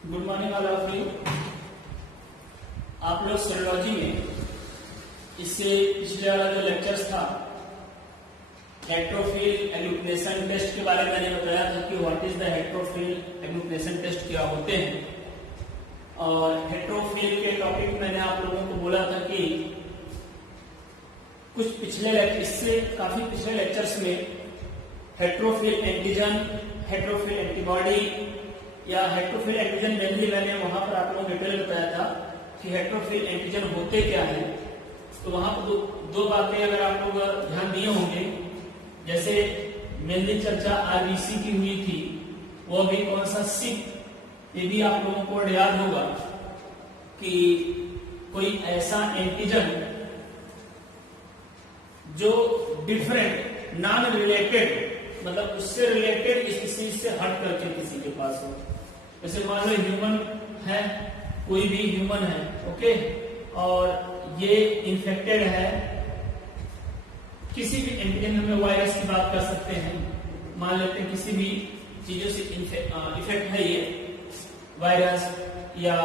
Good morning all of you. आप लोग serology में इससे पिछले वाला जो लेक्चर्स था हेट्रोफिल एग्लूटिनेशन टेस्ट के बारे में मैंने बताया था कि what is the heterophile agglutination test क्या होते हैं। और हेट्रोफिल के टॉपिक में मैंने आप लोगों को बोला था कि कुछ इससे काफी पिछले लेक्चर्स में हेट्रोफिल एंटीजन, हेट्रोफिल एंटीबॉडी या हेट्रोफिल एंटीजन मेनली मैंने वहां पर आप लोगों को डिटेल बताया था कि हेट्रोफिल एंटीजन होते क्या है। तो वहां पर दो बातें अगर आप लोग ध्यान दिए होंगे, जैसे मेनली चर्चा आरबीसी की हुई थी, वो भी कौन सा सिक, ये भी आप लोगों को याद होगा कि कोई ऐसा एंटीजन जो डिफरेंट नॉन रिलेटेड, मतलब उससे रिलेटेड स्पीशीज से हट करके किसी के पास हो। जैसे मान लो ह्यूमन है, कोई भी ह्यूमन है, ओके, और ये इन्फेक्टेड है किसी भी एंटीजन, में वायरस की बात कर सकते हैं, मान लेते हैं किसी भी चीजों से इफेक्ट है, ये वायरस या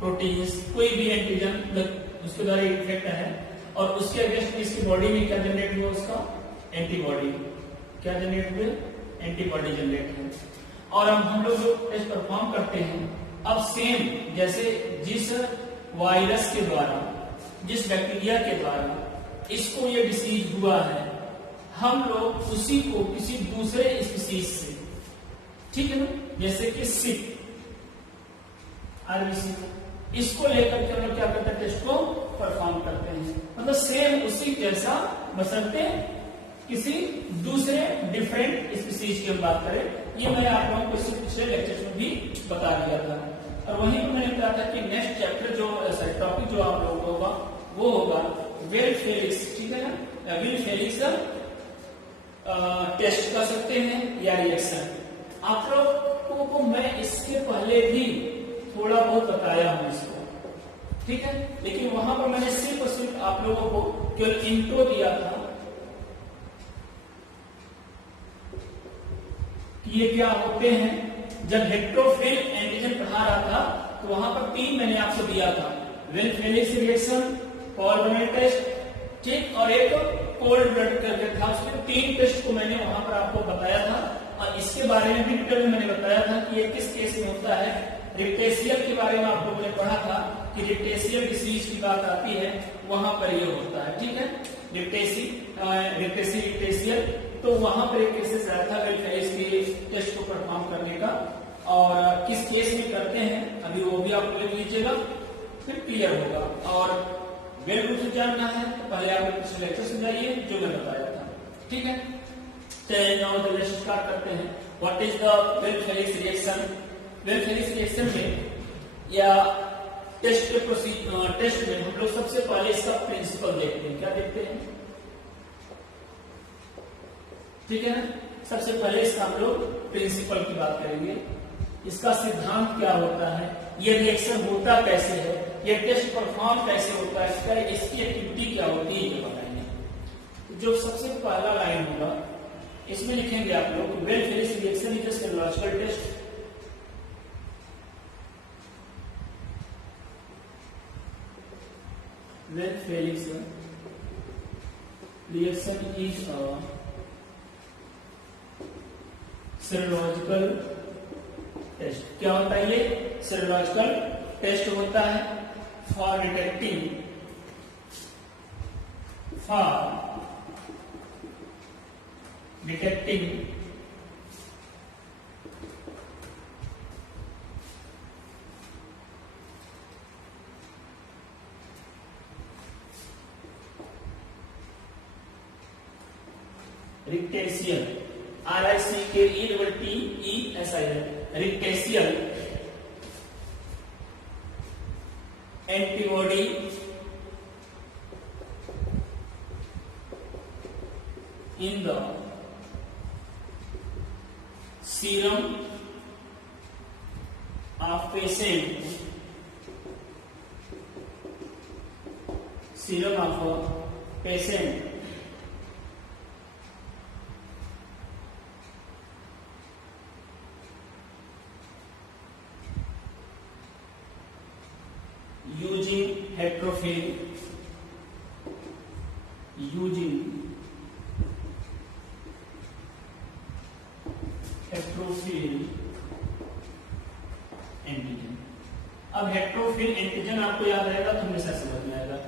प्रोटीन्स, कोई भी एंटीजन उसके द्वारा इफेक्ट है, और उसके अगेंस्ट में इसकी बॉडी में क्या जनरेट हुआ, उसका एंटीबॉडी, क्या जनरेट हुए, एंटीबॉडी जनरेट हुए। और अब हम लोग जो टेस्ट परफॉर्म करते हैं, अब सेम जैसे जिस वायरस के द्वारा, जिस बैक्टीरिया के द्वारा इसको ये डिसीज हुआ है, हम लोग उसी को किसी दूसरे स्पीशीज से, ठीक है ना, जैसे कि सिक, आरबीसी, इसको लेकर के हम लोग क्या करते हैं, टेस्ट को परफॉर्म करते हैं। मतलब सेम उसी जैसा, बशर्ते किसी दूसरे डिफरेंट स्पीशीज की हम बात करें। ये मैंने आप लोगों को इससे पिछले लेक्चर में भी बता दिया था। और वहीं पर मैंने कहा था कि नेक्स्ट चैप्टर जो टॉपिक जो आप लोगों को होगा वो होगा वेल फेलिक्स, ठीक है ना, वेल फेलिक्स टेस्ट कर सकते हैं या रिएक्शन। आप लोगों को मैं इसके पहले भी थोड़ा बहुत बताया हूं इसको, ठीक है, लेकिन वहां पर मैंने सिर्फ और सिर्फ आप लोगों को केवल इंट्रो दिया था कि ये क्या होते हैं। जब हेट्रोफिल एंटीजन पढ़ा रहा था तो वहां पर 3 मैंने आपको दिया था, Weil Felix reaction, Paul test, ठीक, और एक कोल्ड ब्लड करके था। उसके 3 टेस्ट को मैंने वहां पर आपको बताया था, और इसके बारे में भी डिटेल में मैंने बताया था कि ये किस केस में होता है। रिक्टेशियल के बारे में आप लोगों ने पढ़ा था कि रिक्टेशियल डिसीज की बात आती है, वहां पर ये होता है, ठीक है, रिक्टेशियल। तो वहां पर एक केसेस आया था वेल फेलिक्स के टेस्ट को परफॉर्म करने का, और किस केस में करते हैं अभी वो भी आप लिख लीजिएगा, फिर क्लियर होगा। और वेल रूप से जानना है तो पहले आप कुछ लेक्चर समझाइए जो मैं बताया था, ठीक है। नाउ द लेक्चर स्टार्ट करते हैं। What is the well Felix reaction. Weil Felix reaction में या टेस्ट के टेस्ट में हम लोग सबसे पहले इसका प्रिंसिपल देखते हैं। क्या देखते हैं, ठीक है ना, सबसे पहले इसका हम लोग प्रिंसिपल की बात करेंगे। इसका सिद्धांत क्या होता है, ये रिएक्शन होता कैसे है, ये टेस्ट परफॉर्म कैसे होता है, इसकी एक्टिविटी क्या होती है, ये बताएंगे। जो सबसे पहला लाइन होगा इसमें लिखेंगे आप लोग Weil Felix reaction is a serological test. Weil Felix reaction is a serological test. क्या होता है ये, सेरोलॉजिकल टेस्ट होता है for detecting rickettsial, RICKESIL, rickettsial antibody in the serum of patient, serum of patient heterophile using heterophile antigen. अब heterophile antigen आपको याद रहेगा तो हमेशा समझ में आएगा।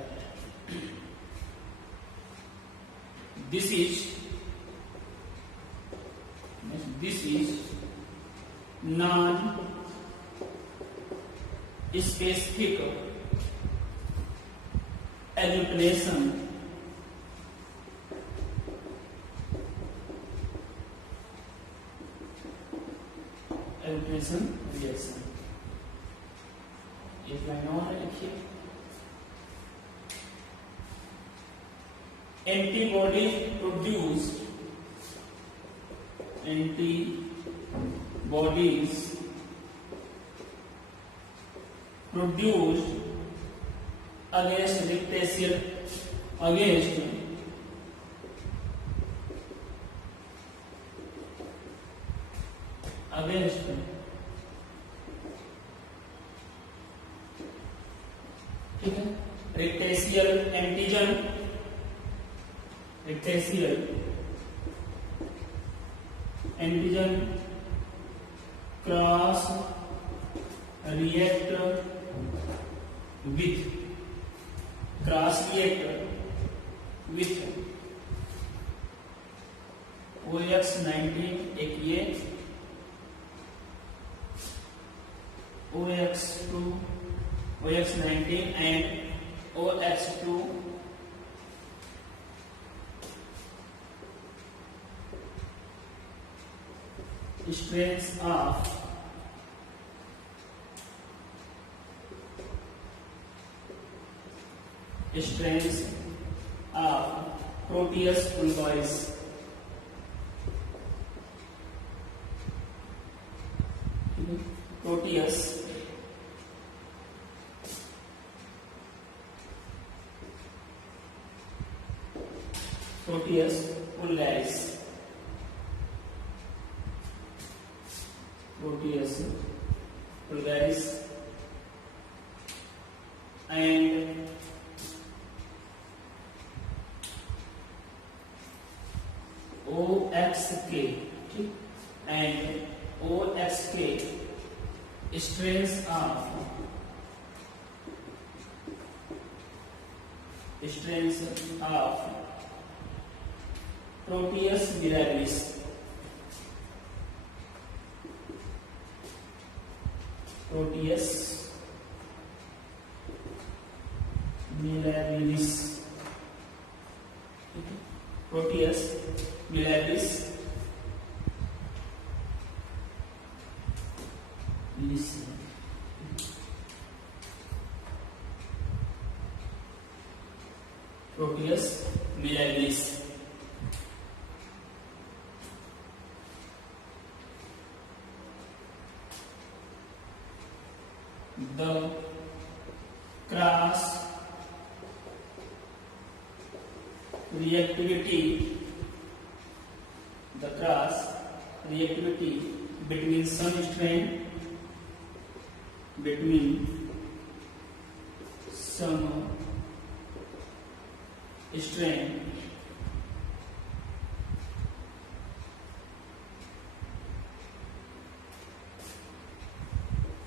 This is non specific illumination reaction. एक लाइन और लिखिए, antibodies produced against rickettsia against ठीक है, rickettsia antigen cross react with OX19, एक ये OX19 and OX2 strains of Proteus fulvoris, Proteus vulgaris, and OXK strains of Proteus mirabilis, Proteus mirabilis Proteus mirabilis. The cross reactivity between some strain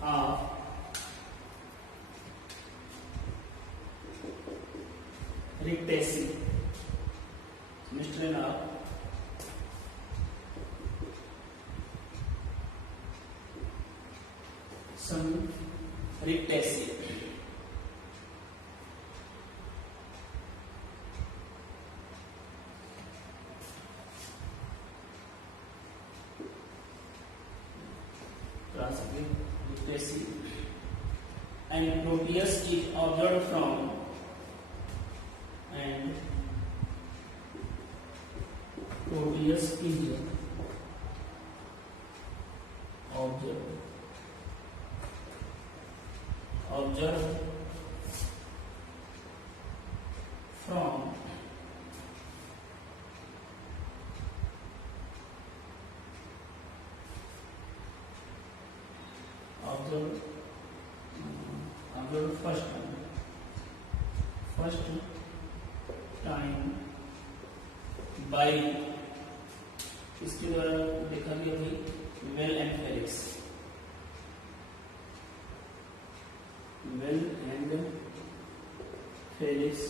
of rickettsia, strain of some rickettsia. Rickettsia and Proteus is observed from Proteus is observed from observed first one first time by इसके द्वारा देखा गया भाई Weil and Felix, Weil and Felix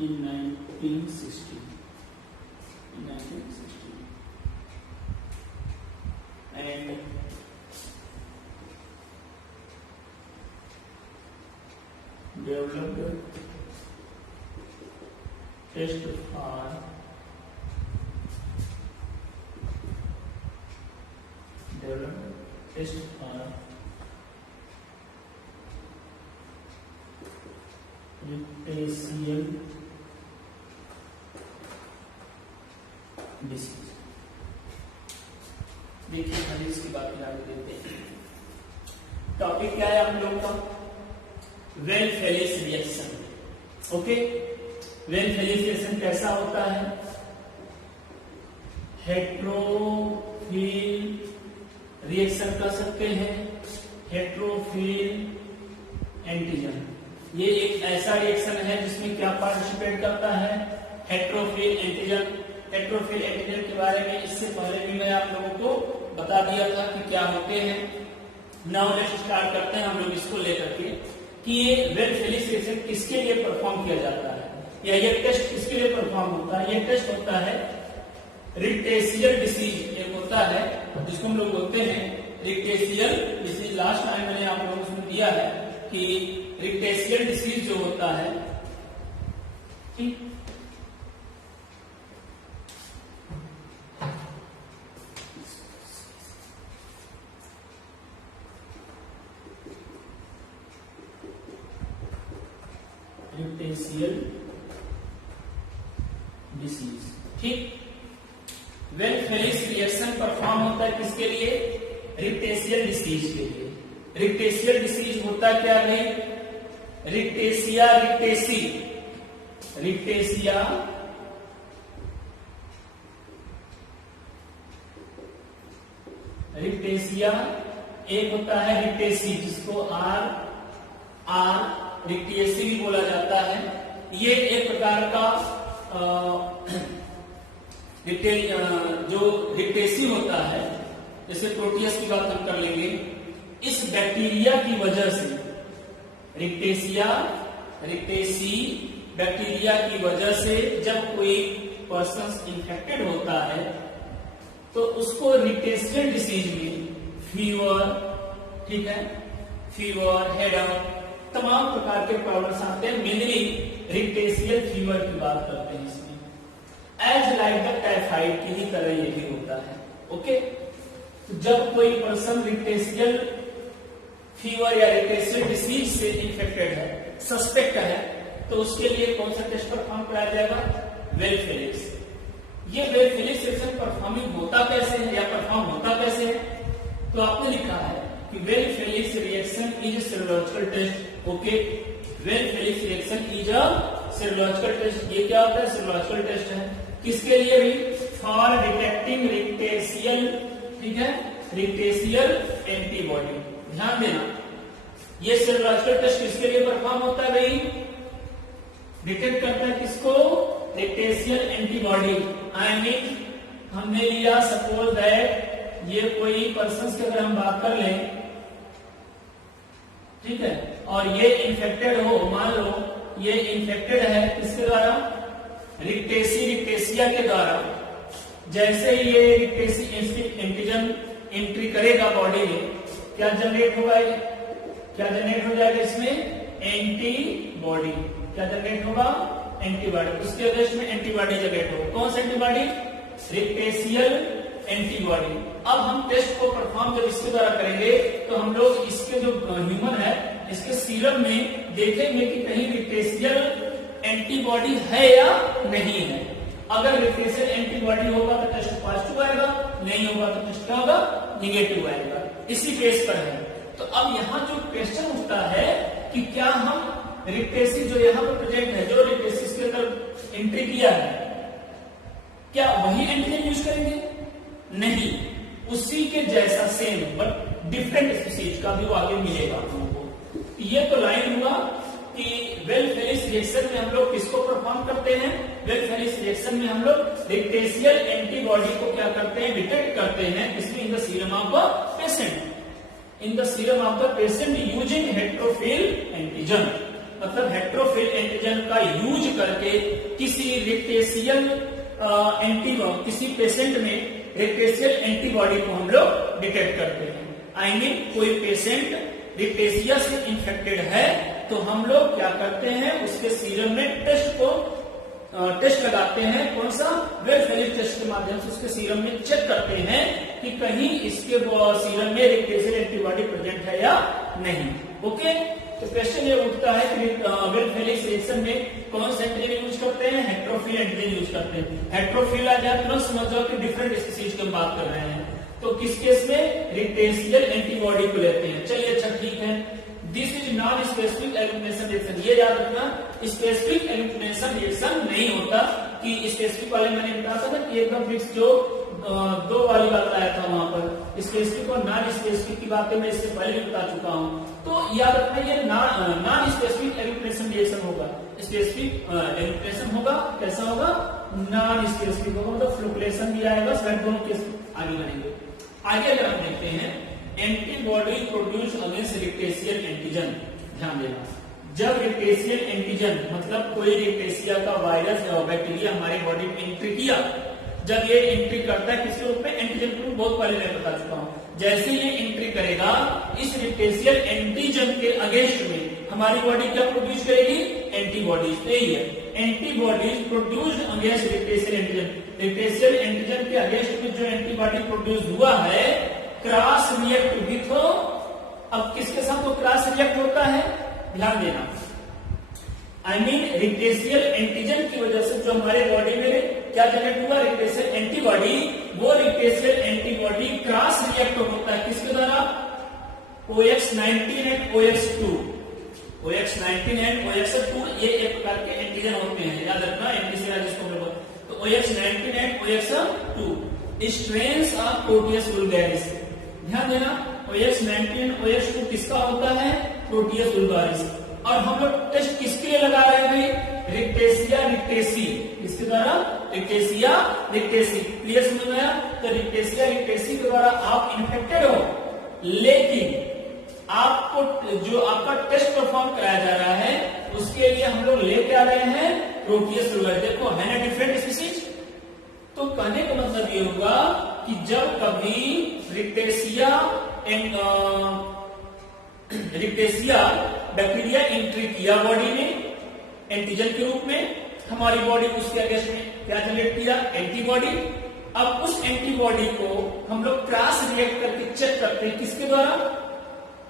in 1960 and developed test for rickettsia disease. देखिए हम इसकी बात आगे देते हैं। टॉपिक क्या है हम लोग का? Weil Felix reaction. Okay, Weil Felix reaction कैसा होता है? हेट्रोफिल रिएक्शन कर सकते हैं, हेट्रोफिल एंटीजन। ये एक ऐसा रिएक्शन है जिसमें क्या पार्टिसिपेट करता है? हेट्रोफिल एंटीजन। हेट्रोफिल एंटीजन के बारे में इससे पहले भी मैं आप लोगों को बता दिया था कि क्या होते हैं। नाउ लेट्स स्टार्ट करते हैं हम लोग इसको लेकर के कि ये वेल फेलिस रिएक्शन किसके लिए परफॉर्म किया जाता है या ये टेस्ट किसके लिए परफॉर्म होता है। ये टेस्ट होता है रिक्टेशियल डिसीज, एक होता है जिसको हम लोग बोलते हैं रिक्टेशियल डिसीज। लास्ट टाइम मैंने आप लोगों को दिया है कि रिक्टेशियल डिसीज जो होता है, ठीक, रिक्टेशियल डिसीज, ठीक। वेल फेलिस रिएक्शन परफॉर्म होता है किसके लिए? रिक्टेशियल डिसीज के लिए। रिक्टेशियल डिसीज होता क्या है? रिक्टेशिया रिक्टेसी, रिक्टेशिया रिक्टेशिया एक होता है रिक्टेसी जिसको आर रिक्टेसी भी बोला जाता है। ये एक प्रकार का जो रिक्टेसी होता है, जैसे प्रोटियस की बात हम कर लेंगे, इस बैक्टीरिया की वजह से रिक्टेसी बैक्टीरिया की वजह से जब कोई पर्सन इंफेक्टेड होता है तो उसको रिक्टेशियल डिसीज में फीवर, ठीक है, फीवर, हेडेक, तमाम प्रकार के प्रॉब्लम्स आते हैं। मेनली रिक्टेशियल फीवर की बात करते हैं इसमें। एज लाइक द टाइफाइड की ही तरह ये भी होता है। ओके, जब कोई पर्सन रिक्टेशियल फीवर या रिक्टेशियल डिसीज से इंफेक्टेड है, सस्पेक्ट है, तो उसके लिए कौन सा टेस्ट परफॉर्म कराया जाएगा? Weil Felix. ये वेल फेलिस रिएक्शन परफॉर्मिंग होता कैसे है या परफॉर्म होता कैसे है? तो आपने लिखा है कि Weil Felix reaction is a serological test. Okay, Weil Felix reaction is a serological test. ये क्या होता है? सेरोलॉजिकल टेस्ट है। किसके लिए भी? फॉर डिटेक्टिंग रिक्टेशियल, ठीक है, रिक्टेशियल एंटीबॉडी। ध्यान देना, ये सेरोलॉजिकल टेस्ट किसके लिए परफॉर्म होता है भाई? डिटेक्ट करता है किसको? रिक्टेशियल एंटीबॉडी। आई मीन हमने लिया सपोज दैट ये कोई पर्सन की अगर हम बात कर लें, ठीक है, और ये इन्फेक्टेड हो, मान लो ये इन्फेक्टेड है किसके द्वारा? रिक्टेशिया के द्वारा। जैसे ही ये रिक्टेसी एंटीजन एंट्री करेगा बॉडी में, क्या जनरेट होगा? क्या जनरेट हो जाएगा इसमें? एंटीबॉडी। क्या जनरेट होगा? एंटीबॉडी। उसके अगेंस्ट में एंटीबॉडी जनरेट होगा। कौन सा एंटीबॉडी? रिक्टेशियल एंटीबॉडी। अब हम टेस्ट को परफॉर्म जब इसके द्वारा करेंगे तो हम लोग इसके जो ह्यूमन है इसके सीरम में देखेंगे कि कहीं रिक्टेशियल एंटीबॉडी है या नहीं है। अगर रिक्टेशियल एंटीबॉडी होगा तो टेस्ट पॉजिटिव आएगा, नहीं होगा तो टेस्ट क्या होगा? निगेटिव आएगा। इसी बेस पर है। तो अब यहाँ जो क्वेश्चन उठता है कि क्या हम रिक्टेसी जो यहाँ पर प्रेजेंट है, जो रिक्टेसिस के अंदर एंट्री किया है, क्या वही एंटीजन यूज करेंगे? नहीं, उसी के जैसा सेम बट डिफरेंट स्पीसीज का भी आगे मिलेगा हमको। ये तो लाइन हुआ कि वेल फेलिस रिएक्शन में हम लोग किसको परफॉर्म करते हैं? वेल फेलिस रिएक्शन में हम लोग रिक्टेशियल एंटीबॉडी को क्या करते हैं? डिटेक्ट करते हैं। इसमें in the serum of the patient, in the serum of the patient using heterophile antigen, मतलब हेट्रोफिल एंटीजन का यूज करके किसी रिक्टेशियल एंटीबॉडी, किसी पेशेंट में रिक्टेशियल एंटीबॉडी को हम लोग डिटेक्ट करते हैं। आई मीन कोई पेशेंट रिक्टेशिया से इंफेक्टेड है तो हम लोग क्या करते हैं? उसके सीरम में टेस्ट लगाते हैं। कौन सा? वेल फेलिस टेस्ट के माध्यम से उसके सीरम में चेक करते हैं कि कहीं इसके सीरम में रिक्टेशियल एंटीबॉडी प्रेजेंट है या नहीं। ओके, तो क्वेश्चन ये उठता है कि वेल फेलिस रिएक्शन में कौन सा एंटीजन यूज करते हैं? हेट्रोफिल एंटीजन यूज करते हैं। हेट्रोफिल आ जाए तुरंत समझ जाओ कि डिफरेंट स्पीशीज की हम बात कर रहे हैं। तो किस केस में? रिक्टेशियल एंटीबॉडी को लेते हैं। चलिए अच्छा ठीक है। This is non specific elimination reaction, ये याद रखना, स्पेसिफिक एलिमिनेशन रिएक्शन नहीं होता। कि स्पेसिफिक वाले मैंने बताया था ना कि एकदम फिक्स जो दो वाली बात आया था वहां पर, स्पेसिफिक और नॉन स्पेसिफिक की बातें मैं इससे पहले भी बता चुका हूं। तो याद रखना ये नॉन स्पेसिफिक एलिमिनेशन रिएक्शन होगा। स्पेसिफिक एलिमिनेशन होगा, कैसा होगा? नॉन स्पेसिफिक होगा, मतलब फ्लुक्लेशन भी आएगा। शायद दोनों केस आगे बढ़ेंगे। आगे अगर हम देखते हैं antibody produce against rickettsial antigen, ध्यान देना, जब रिक्टेशियल एंटीजन मतलब कोई रिक्टेशिया का वायरस या बैक्टीरिया हमारी बॉडी में एंट्री किया, जब ये एंट्री करता है किसी रूप में, एंटीजन को बहुत पहले मैं बता चुका हूं, जैसे ये एंट्री करेगा इस रिक्टेशियल एंटीजन के अगेंस्ट में हमारी बॉडी क्या प्रोड्यूस करेगी? एंटीबॉडीज। यही है, antibodies produced against rickettsial antigen. Rickettsial antigen के अगेंस्ट में जो एंटीबॉडी प्रोड्यूस हुआ है क्रॉस रिएक्ट विथ, अब किसके साथ वो क्रॉस रिएक्ट होता है? ध्यान देना, आई मीन रिक्टेशियल एंटीजन की वजह से जो हमारे बॉडी में क्या जनरेट हुआ? रिक्टेशियल एंटीबॉडी, वो रिक्टेशियल एंटीबॉडी क्रॉस रिएक्ट होता है किसके द्वारा? OX19 and OX2। OX19 and OX2 ये एक प्रकार के एंटीजन होते हैं, याद रखना, एंटीजन जिसको बोलते हैं। तो OX19 and OX2 strains of Proteus vulgaris, ध्यान देना, OX19 एंड OX2 किसका होता है? Proteus vulgaris. और हम लोग टेस्ट किसके लिए लगा रहे हैं भाई? रिक्टेशिया रिक्टेसी, किसके द्वारा? रिक्टेशिया रिक्टेसी। क्लियर समझ में आया? तो रिक्टेशिया रिक्टेसी के द्वारा आप इन्फेक्टेड हो, लेकिन आपको जो आपका टेस्ट परफॉर्म कराया जा रहा है उसके लिए हम लोग लेके आ रहे हैं प्रोटियस वुल्गारिस। देखो है ना डिफरेंट स्पीशीज। तो कहने का मतलब ये होगा कि जब कभी रिक्टेशिया बैक्टीरिया एंट्री किया बॉडी में एंटीजन के रूप में, हमारी बॉडी उसके अगेंस्ट में क्या जनरेट किया? एंटीबॉडी। अब उस एंटीबॉडी को हम लोग क्रॉस रिएक्ट करके चेक करते हैं किसके द्वारा?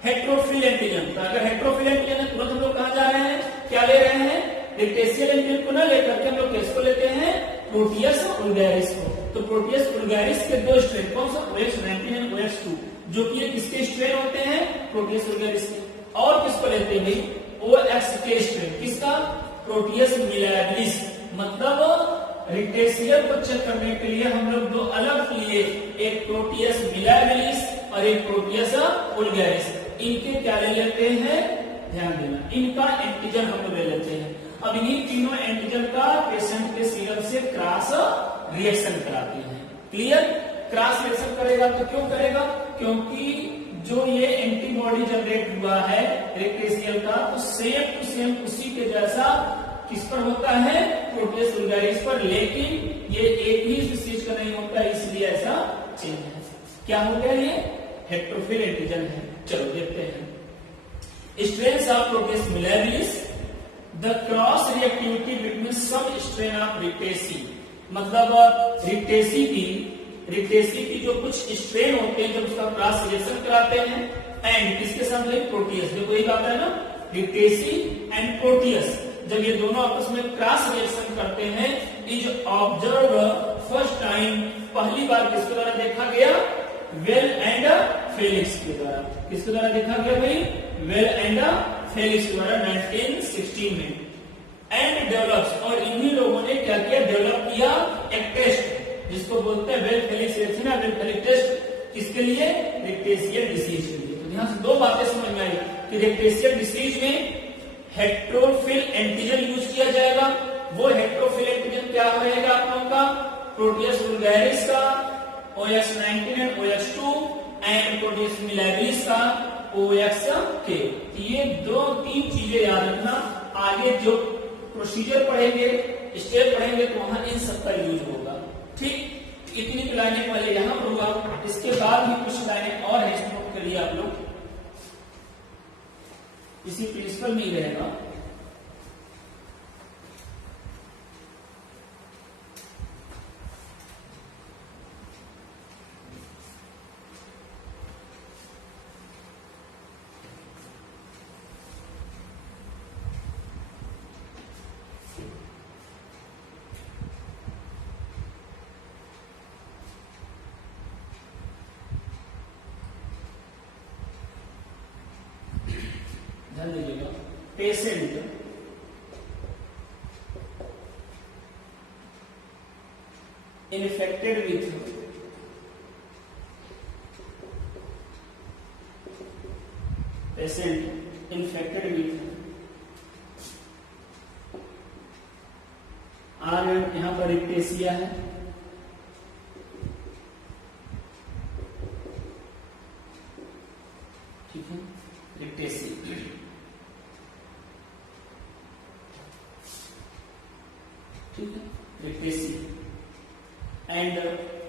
हेट्रोफिल एंटीजन। तो अगर हेट्रोफिल एंटीजन है तुरंत हम लोग कहां जा रहे हैं? क्या ले रहे हैं? रिक्टेशियल एंटीजन को न लेकर के हम लोग किसको लेते हैं? प्रोटियस वुल्गारिस को। तो प्रोटियस वुल्गारिस के दो स्ट्रेन, कौन सा? OX19 एंड OX2, जो कि किसके स्ट्रेन होते हैं? प्रोटियस वुल्गारिस के। और किसको लेते हैं? OX के स्ट्रेन, किसका? प्रोटियस मिलाबिलिस। मतलब रिक्टेशियल को चेक करने के लिए हम लोग दो अलग लिए, एक प्रोटियस मिलाबिलिस और एक प्रोटियस वुल्गारिस। इनके क्या ले लेते हैं? ध्यान देना, इनका एंटीजन हम लोग ले लेते हैं। अब इन्हीं तीनों एंटीजन का पेशेंट के सीरम से क्रॉस रिएक्शन कराते हैं। क्लियर? क्रॉस रिएक्शन करेगा तो क्यों करेगा? क्योंकि जो ये एंटीबॉडी जनरेट हुआ है रिक्टेशियल का, तो सेम टू सेम उसी के जैसा किस पर होता है? प्रोटियस वुल्गारिस पर, लेकिन ये एक ही स्पीशीज का नहीं होता, इसलिए ऐसा चेंज है। क्या हो गया? ये हेट्रोफिल एंटीजन है। चलो देखते हैं। Strains of Proteus mirabilis, the cross reactivity between some strain of rickettsiae, मतलब रिक्टेसी की जो कुछ स्ट्रेन होते हैं जब उसका क्रॉस रिएक्शन कराते हैं, एंड किसके साथ? प्रोटियस। देखो यही बात है ना, रिक्टेसी एंड प्रोटियस, जब ये दोनों आपस में क्रॉस रिएक्शन करते हैं, इज ऑब्जर्व फर्स्ट टाइम, पहली बार किसके द्वारा देखा गया? वेल एंड फेलिक्स के द्वारा। किसके द्वारा देखा गया भाई? वेल एंड फेलिक्स के द्वारा 1916 में। एंड डेवलप्स, और इन्हीं लोगों ने क्या किया? डेवलप किया एक टेस्ट जिसको बोलते हैं Weil Felix reaction, Weil Felix test. किसके लिए? रिक्टेशियल डिसीज के लिए। तो ध्यान से दो बातें समझ में आई कि रिक्टेशियल डिसीज में हेट्रोफिल एंटीजन यूज किया जाएगा। वो हेट्रोफिल एंटीजन क्या रहेगा आप लोगों का? प्रोटियस वुल्गारिस का OX19 and OX2 and Proteus मिलाबिलिस का OXK। ये दो तीन चीजें याद रखना, आगे जो प्रोसीजर पढ़ेंगे, स्टेप पढ़ेंगे तो वहां इन सब का यूज होगा। ठीक, इतनी लाइनें पहले यहां पर हुआ, इसके बाद भी कुछ लाइनें और है, नोट करिए आप लोग, इसी प्रिंसिपल में ही रहेगा। ध्यान दीजिएगा, पेशेंट इन्फेक्टेड विथ आर, यहां पर रिक्टेशिया है, ठीक है, रिक्टेशिया, ठीक है, rickettsia and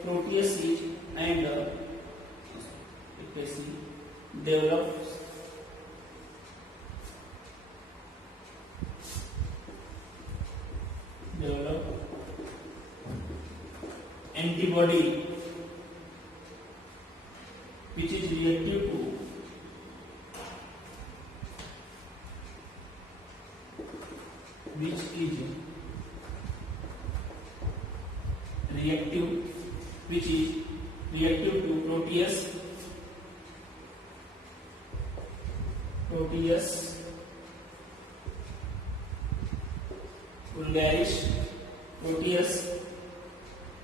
proteaceae and develops antibody which is reactive to proteus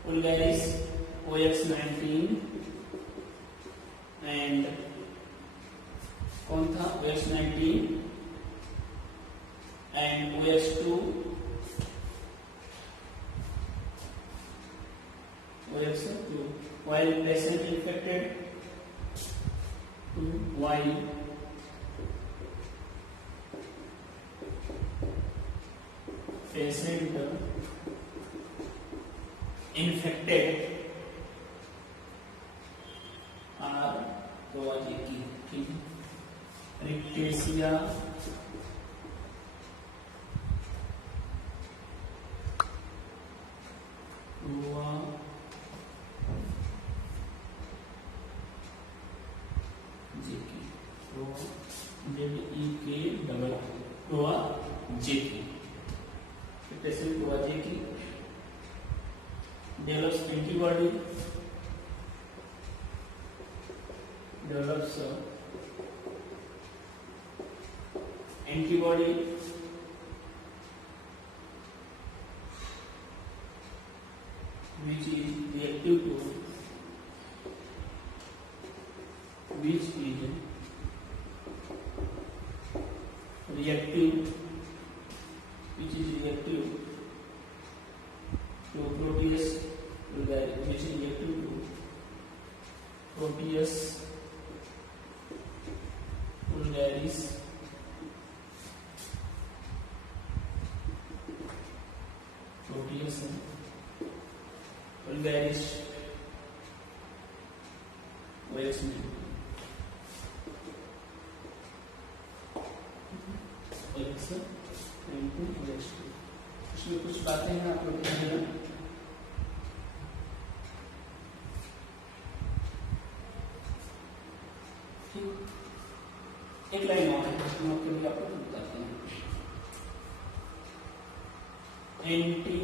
vulgaris OX19 and कौन था OX19 and OX2 while patient infected while patient infected are rickettsia develops antibody, develops antibody which is reactive to which is reactive to proteus vulgaris, which is reactive to proteus vulgaris OX19 इसमें कुछ बातें हैं आप लोग ध्यान, एक line और है जिसमें आपको बताते हैं। एंटी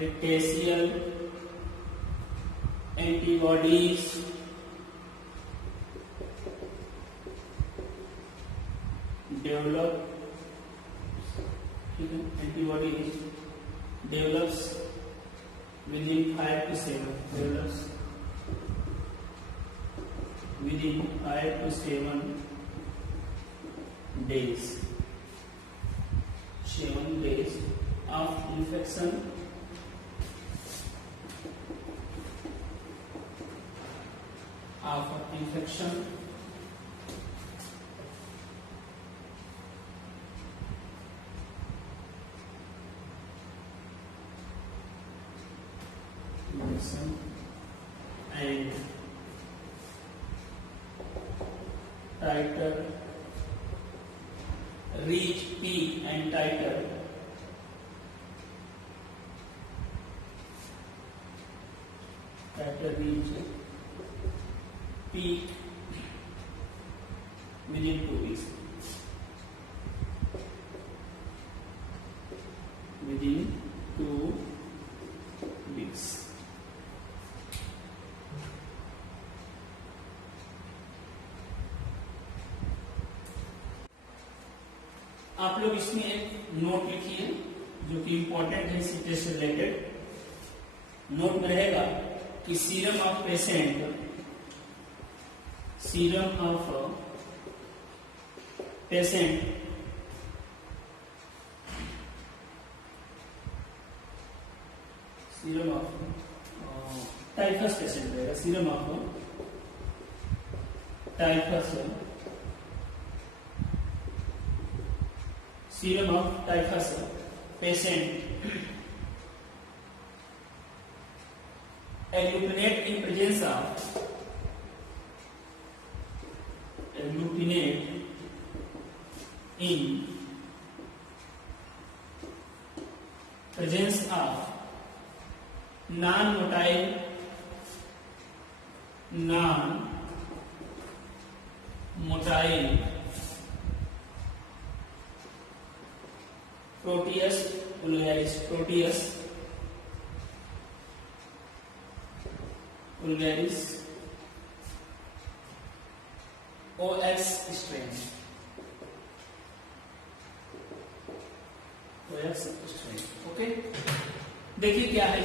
रिक्टेशियल एंटीबॉडीज डेवलप, ठीक है, antibodies develops within 5 to 7 develops within 5 to 7 days. 7 days of infection and titer reach peak and titer reach peak within 2 weeks. Within 2 weeks. आप लोग इसमें एक नोट लिखिए जो कि इंपॉर्टेंट है इसी टेस्ट से रिलेटेड. नोट में रहेगा कि serum of patient serum of typhus patient रहेगा. serum of typhus patient agglutinated in presence of non-motile Proteus vulgaris OX strain. Okay, देखिए क्या है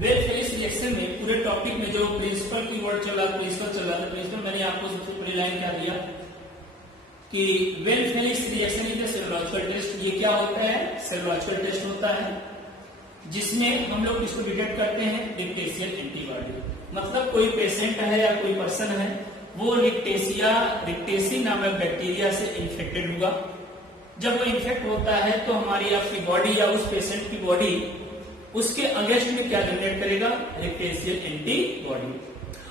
वेल फेलिस रिएक्शन में पूरे टॉपिक में जो प्रिंसिपल की वर्ड चला, प्रिंसिपल मैंने आपको सबसे पहली लाइन क्या दिया कि Weil Felix reaction is the serological test. ये क्या होता है? सेरोलॉजिकल टेस्ट होता है जिसमें हम लोग इसको डिटेक्ट करते हैं रिक्टेशियल एंटीबॉडी. मतलब कोई पेशेंट है या कोई पर्सन है वो रिक्टेसी नामक बैक्टीरिया से इन्फेक्टेड हुआ. जब वो इन्फेक्ट होता है तो हमारी आपकी बॉडी या उस पेशेंट की बॉडी उसके अगेंस्ट में क्या जनरेट करेगा? रिक्टेशियल एंटीबॉडी.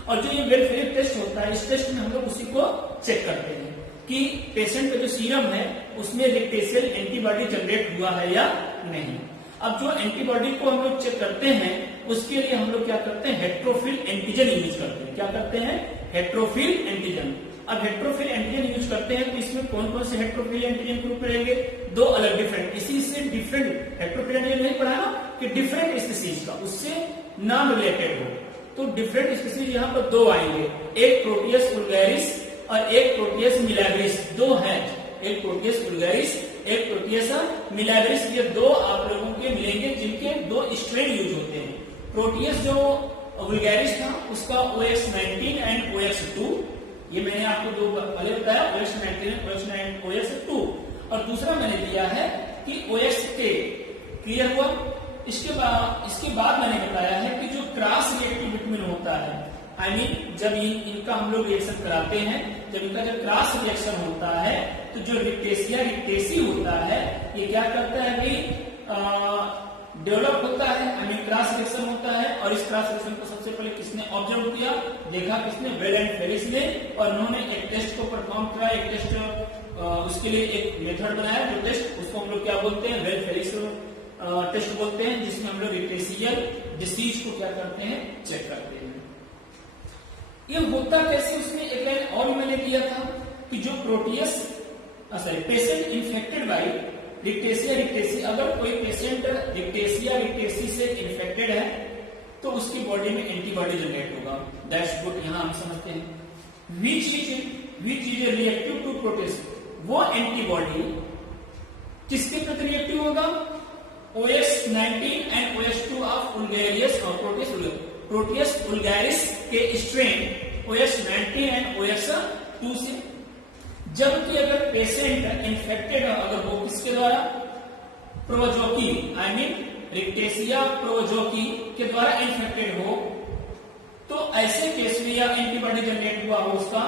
और जो ये वेल फेलिस टेस्ट होता है, इस टेस्ट में हम लोग उसी को चेक करते हैं कि पेशेंट का जो सीरम है उसमें रिक्टेशियल एंटीबॉडी जनरेट हुआ है या नहीं. अब जो एंटीबॉडी को हम लोग चेक करते हैं उसके लिए हम लोग क्या करते हैं? हेट्रोफिल एंटीजन यूज करते हैं. क्या करते हैं? हेट्रोफिल एंटीजन. अब हेट्रोफिल एंटीजन यूज करते हैं तो इसमें कौन कौन से हेट्रोफिल एंटीजन ग्रुप रहेंगे? दो अलग डिफरेंट. इसी से डिफरेंट हेट्रोफिल एंटीजन नहीं पढ़ा ना कि डिफरेंट स्पीसीज का उससे नाम रिलेटेड हो, तो डिफरेंट स्पीसीज यहाँ पर दो आएंगे. एक प्रोटियस वुल्गारिस और एक प्रोटियस मिलाग्रिस. दो हैं, एक प्रोटियस वुल्गारिस, एक प्रोटियस मिलाग्रिस. ये दो आप लोगों के मिलेंगे जिनके दो स्ट्रेन यूज होते हैं. प्रोटियस जो वुल्गारिस था उसका OX19 एंड OX2, ये मैंने आपको दो पहले बताया, OX19 एंड OX2. और दूसरा मैंने दिया है कि OXK. क्लियर हुआ? इसके बाद मैंने बताया है कि जो क्रॉस रिएक्टिव विटामिन होता है, आई मीन जब इनका हम लोग रिएक्शन कराते हैं, जब इनका जब क्रॉस रिएक्शन होता है तो जो रिक्टेसी होता है ये क्या करता है कि डेवलप होता है, आई मीन क्रॉस रिएक्शन होता है. और इस क्रॉस रिएक्शन को सबसे पहले किसने ऑब्जर्व किया? देखा किसने? वेल एंड फेलिस ने. और उन्होंने एक टेस्ट को परफॉर्म किया, एक टेस्ट उसके लिए एक मेथड बनाया. जो टेस्ट उसको हम लोग क्या बोलते हैं? वेल फेलिस टेस्ट बोलते हैं, जिसमें हम लोग रिक्टेशियल डिसीज को क्या करते हैं? चेक करते हैं. ये होता कैसे? उसमें एक लाइन और मैंने दिया था कि जो प्रोटियस पेशेंट इन्फेक्टेड बाई रिक्टेसी, अगर कोई पेशेंट रिक्टेसी से इन्फेक्टेड है तो उसकी बॉडी में एंटीबॉडी जनरेट होगा. That's good. यहां हम समझते हैं which is reactive to Proteus. वो एंटीबॉडी किसके प्रति रिएक्टिव होगा? OX19 and OX2 of vulgaris और प्रोटियस वुल्गारिस के स्ट्रेन OX19 एंड OX2 से। जबकि अगर पेशेंट इन्फेक्टेड अगर वो किसके द्वारा, प्रोजोकी आई मीन रिक्टेशिया प्रोजोकी के द्वारा इन्फेक्टेड हो, तो ऐसे केस में या एंटीबॉडी जनरेट हुआ हो उसका,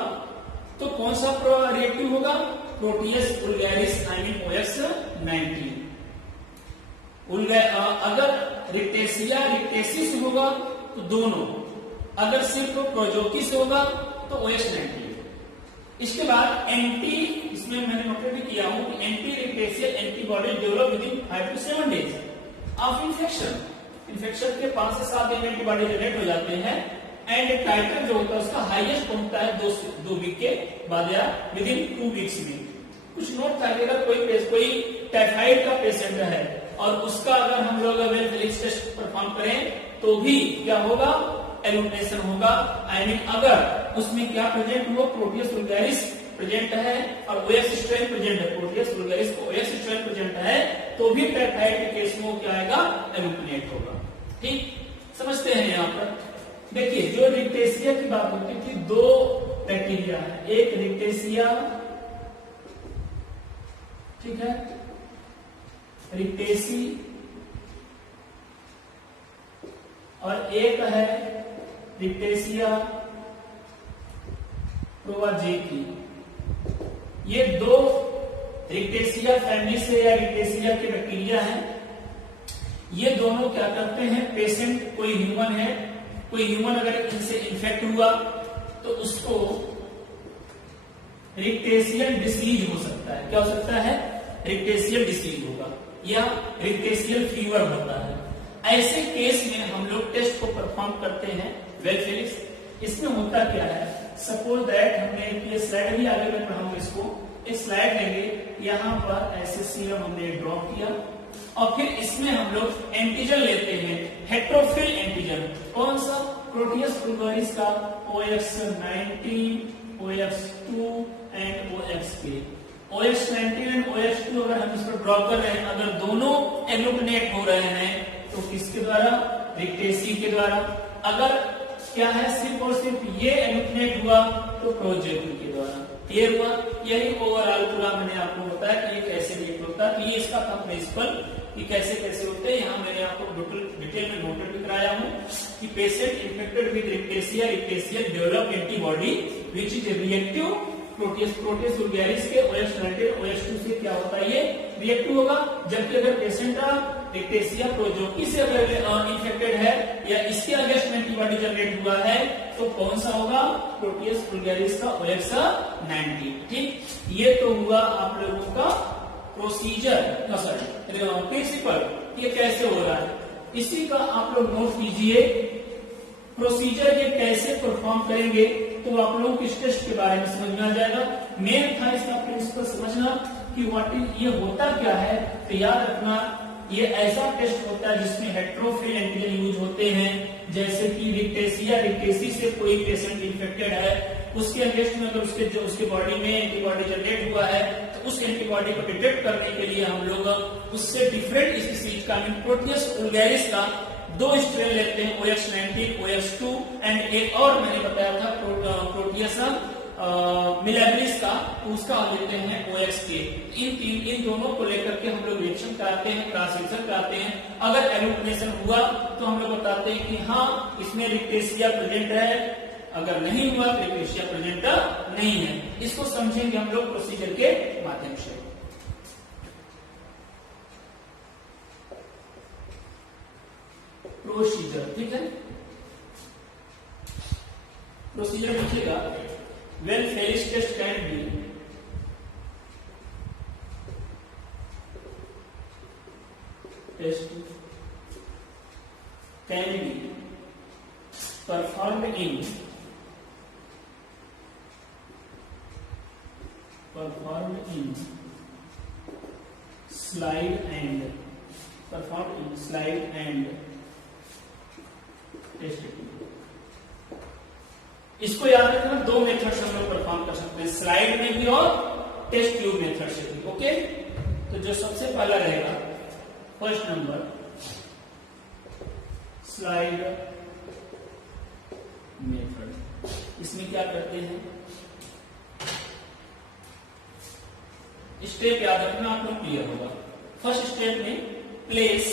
तो कौन सा रिएक्टिव होगा, Proteus vulgaris I mean OX19। अगर रिक्टेशिया रिक्टेसिस होगा तो दोनों, अगर सिर्फ प्रोजोकी से होगा तो OX19। इसके बाद एंटी, इसमें मैंने नोट भी किया हूं कि anti rickettsial antibody develop within 5 to 7 days of infection. Infection के 5 से 7 दिन में एंटीबॉडी जनरेट हो जाते हैं एंड टाइटर जो होता है उसका हाईएस्ट पहुंचता है 2 वीक के बाद या विद इन 2 वीक्स में। कुछ नोट था कि अगर कोई टाइफाइड का पेशेंट है और उसका अगर हम लोग वेल फिलिक्स टेस्ट परफॉर्म करें तो भी क्या होगा, एल्यूमिनेशन होगा। आई मीन अगर उसमें क्या प्रेजेंट हुआ, प्रोटियस वुल्गारिस प्रेजेंट है और OX स्ट्रेन प्रेजेंट है, प्रोटियस वुल्गारिस को OX स्ट्रेन प्रेजेंट है, तो भी टाइफाइड के केस में क्या आएगा, एल्यूमिनेट होगा। ठीक, समझते हैं यहाँ पर। देखिए जो रिक्टेशिया की बात होती थी, 2 बैक्टीरिया है, एक रिक्टेशिया, ठीक है, रिक्टेसी, और एक है रिक्टेशिया प्रोवाजेकी। ये 2 रिक्टेशिया फैमिली से या रिक्टेशिया के बैक्टीरिया हैं। ये दोनों क्या करते हैं, पेशेंट कोई ह्यूमन है, कोई ह्यूमन अगर इनसे इन्फेक्ट हुआ तो उसको रिक्टेशियल डिसीज हो सकता है। क्या हो सकता है, रिक्टेशियल डिसीज होगा या रिक्टेशियल फीवर होता है। ऐसे केस में हम लोग टेस्ट को परफॉर्म करते हैं वेल फिलिक्स। इसमें होता क्या है, सपोज दैट हमने ये स्लाइड भी आगे मैं पढ़ाऊंगा इसको, एक स्लाइड लेंगे, यहाँ पर ऐसे सीरम हमने ड्रॉ किया और फिर इसमें हम लोग एंटीजन लेते हैं, हेट्रोफिल एंटीजन। कौन सा, प्रोटियस वुल्गारिस का OX19, OX2 and OXK। OX19 and OX2 अगर हम इस पर ड्रॉ कर रहे हैं, अगर दोनों एल्यूमिनेट हो रहे हैं तो किसके द्वारा, रिक्टेसी के द्वारा। अगर क्या है, सिर्फ और सिर्फ ये एल्यूमिनेट हुआ तो प्रोजोकी के द्वारा। क्लियर हुआ, यही ओवरऑल पूरा मैंने आपको बताया कि ये कैसे रिएक्ट होता है। तो ये इसका था प्रिंसिपल कि कैसे कैसे होते हैं। यहाँ मैंने आपको डिटेल में नोटेड भी कराया हूँ कि patient infected with rickettsia develop antibody which is reactive Proteus vulgaris के OX19 OX2 से क्या होता है, ये रिएक्टिव होगा। जबकि अगर पेशेंट रिक्टेशिया प्रोजोकी से अगर इन्फेक्टेड है या इसके अगेंस्ट एंटीबॉडी जनरेट हुआ है तो कौन सा होगा, प्रोटियस वुल्गारिस का OX19। ठीक, ये तो हुआ आप लोगों का प्रोसीजर, प्रिंसिपल, ये कैसे हो रहा है, इसी का आप लोग नोट कीजिए। प्रोसीजर ये कैसे परफॉर्म करेंगे तो आप लोगों को इस टेस्ट के बारे में समझ में आ जाएगा। मेन था इसका प्रिंसिपल समझना कि व्हाट इज, ये होता क्या है। तो याद रखना, ये ऐसा टेस्ट होता है जिसमें हेट्रोफिल एंटीजन यूज होते हैं। जैसे कि रिक्टेसी से कोई पेशेंट इन्फेक्टेड है, उसके अगेंस्ट में अगर उसके बॉडी में एंटीबॉडी जनरेट हुआ है तो उस एंटीबॉडी को डिटेक्ट करने के लिए हम लोग उससे डिफरेंट स्पीसीज का, प्रोटियस वुल्गारिस का 2 स्ट्रेन लेते हैं, OX19 OX2 एंड एक और मैंने बताया था प्रोटियस मिलेब्रिस का, उसका लेते हैं OXK। इन दोनों को लेकर के हम लोग रिएक्शन कराते हैं, ट्रांसलेशन कराते हैं। अगर एल्यूमिनेशन हुआ तो हम लोग बताते हैं कि हाँ इसमें रिक्टेशिया प्रेजेंट है, अगर नहीं हुआ तो रिक्टेशिया प्रेजेंट नहीं है। इसको समझेंगे हम लोग प्रोसीजर के माध्यम से। प्रोसीजर, ठीक है, प्रोसीजर लिखिएगा। When Felix test can be performed in slide and test tube। इसको याद रखना, 2 मेथड से हम लोग परफॉर्म कर सकते हैं, स्लाइड में भी और टेस्ट ट्यूब मेथड से भी। ओके, तो जो सबसे पहला रहेगा फर्स्ट नंबर स्लाइड मेथड, इसमें क्या करते हैं, स्टेप याद रखना आप लोग क्लियर होगा। फर्स्ट स्टेप में place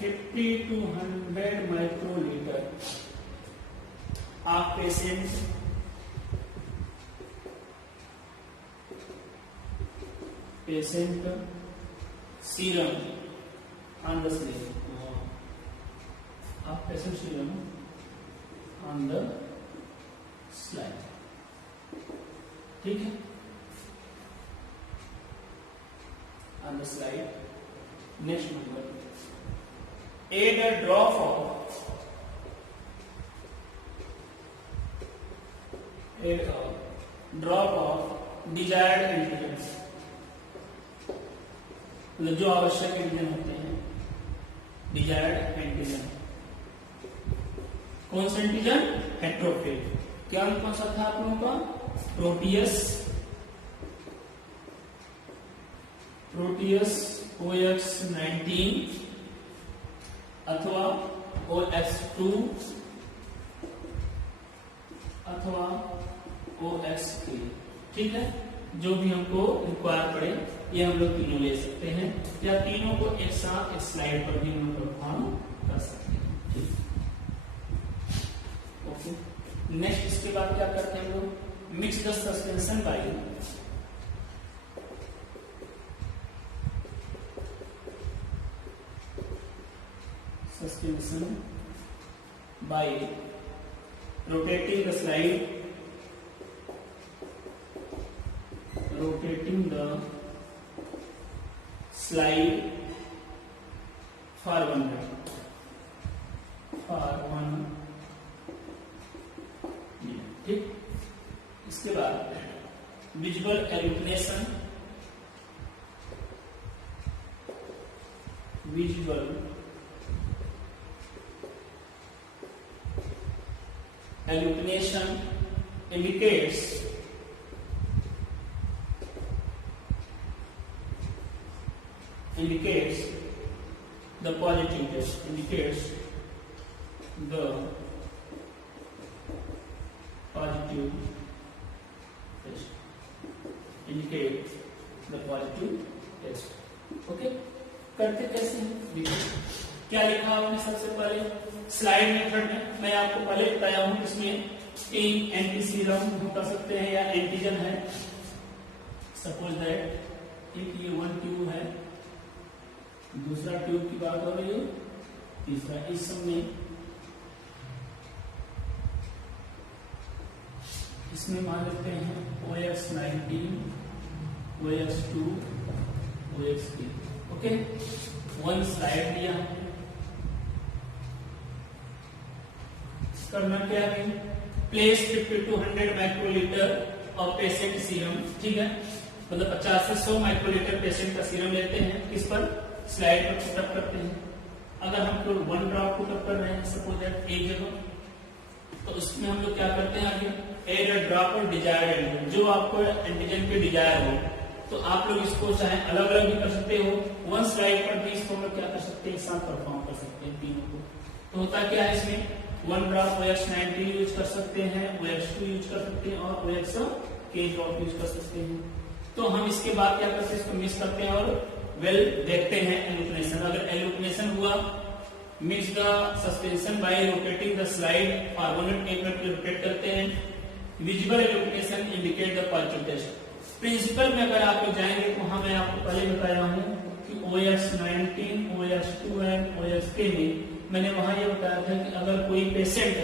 50 to 100 microlitre of patient serum on the slab, of patient serum on the slide, ठीक है, on the slide. Next number, add a drop of desired antigens, मतलब जो आवश्यक एंटीजन होते हैं, डिजायर्ड एंटीजन। कौन सा एंटीजन? हेट्रोफिल। क्या कौन सा था आप लोगों का? प्रोटियस OX19 अथवा OX2 अथवा OX3, ठीक है। जो भी हमको रिक्वायर पड़े ये हम लोग तीनों ले सकते हैं, या तीनों को एक साथ एक स्लाइड पर भी हम परफॉर्म कर सकते हैं, ठीक। ओके, नेक्स्ट इसके बाद क्या करते हैं हम लोग? Mix the suspension by rotating the slide for 1 minute, ठीक। इसके बाद visual agglutination, indicates the positive test, indicate the positive test। Okay, करते कैसे हैं? क्या लिखा आपने सबसे पहले स्लाइड मेथड में? मैं आपको पहले बताया हूं, इसमें 3 एंटी सीरम हम कर सकते हैं या एंटीजन है। सपोज दैट एक ये 1 ट्यूब है, दूसरा ट्यूब की बात हो रही है, तीसरा। इस समय इसमें मान लेते हैं OX19, OX2, OX3। Okay, 1 slide लिया, करना क्या है? Place 50 to 100 microlitre of patient serum, ठीक है, मतलब 50 से 100 माइक्रोलीटर पेशेंट का सीरम लेते हैं, किस पर? स्लाइड पर पुटअप करते हैं। अगर हम लोग 1 ड्रॉप पुटअप कर रहे हैं सपोज दैट एक जगह, तो उसमें हम लोग क्या करते हैं? आगे एड अ ड्रॉप और डिजायर्ड एंटीजन, जो आपको एंटीजन के डिजायर हो, तो आप लोग इसको चाहे अलग अलग भी कर सकते हो, 1 स्लाइड पर भी इसको हम लोग क्या कर सकते हैं? साथ परफॉर्म कर सकते हैं तीनों को। तो होता क्या है इसमें? 1 ड्रॉप OX19 यूज कर सकते हैं, OX2 यूज कर सकते हैं और OX ड्रॉप यूज कर सकते हैं। तो हम इसके बाद क्या करते हैं? इसको मिक्स करते हैं और देखते हैं एल्यूमिनेशन। अगर एल्यूमिनेशन हुआ, mix the suspension by rotating the slide for 1 minute, 1 minute rotate करते हैं। Visual agglutination indicate the positive test. Principle में अगर आप लोग जाएंगे तो हाँ, मैं आपको पहले बताया हूँ कि OX19, OX2 एंड OXK में मैंने वहां ये बताया था कि अगर कोई पेशेंट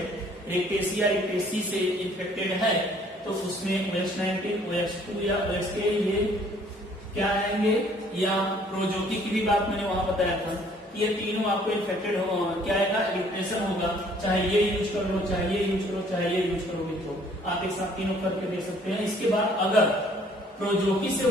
रेक्टेसिया रेक्टेसी से इन्फेक्टेड है तो उसमें OX19, OX2 या OXK ये क्या आएंगे, या प्रोजोकी की भी बात मैंने वहां बताया था। ये तीनों आपको इन्फेक्टेड हो, क्या आएगा? एल्यूमिनेशन होगा। चाहे ये यूज कर लो, चाहे ये यूज करो, चाहे ये यूज करोगे, तो आप एक साथ तीनों करके देख सकते हैं। इसके बाद अगर प्रोजोकी से,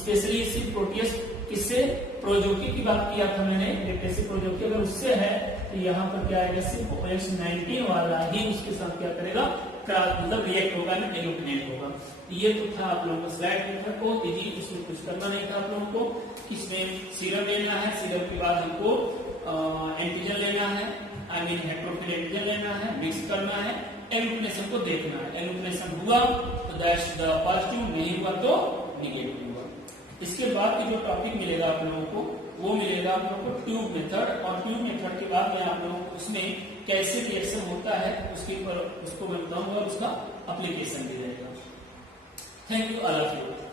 स्पेशली सिर्फ प्रोटियस, किससे? प्रोजोकी की बात किया था मैंने, रेक्टेसी प्रोजोकी, अगर उससे है तो यहाँ पर क्या आएगा? सिर्फ OX19 वाला ही उसके साथ क्या करेगा? मतलब रिएक्ट होगा, एल्यूमिनेट होगा। ये तो था आप लोगों का स्लाइड मेथड को इजी, इसमें कुछ करना नहीं था आप लोगों को। इसमें सीरम लेना है, सीरम के बाद हमको एंटीजन लेना है, आई मीन हेट्रोफिल एंटीजन लेना है, मिक्स करना है, एल्यूमिनेशन को देखना है। एल्यूमिनेशन हुआ तो दैट्स द पॉजिटिव, नहीं हुआ तो निगेटिव हुआ। इसके बाद की जो टॉपिक मिलेगा आप लोगों को वो मिलेगा आप लोगों को ट्यूब मेथड, और ट्यूब मेथड के बाद मैं आप लोगों को उसमें कैसे रिएक्शन होता है उसके ऊपर उसको मैं बताऊंगा और उसका एप्लीकेशन भी रहेगा। Thank you all of you.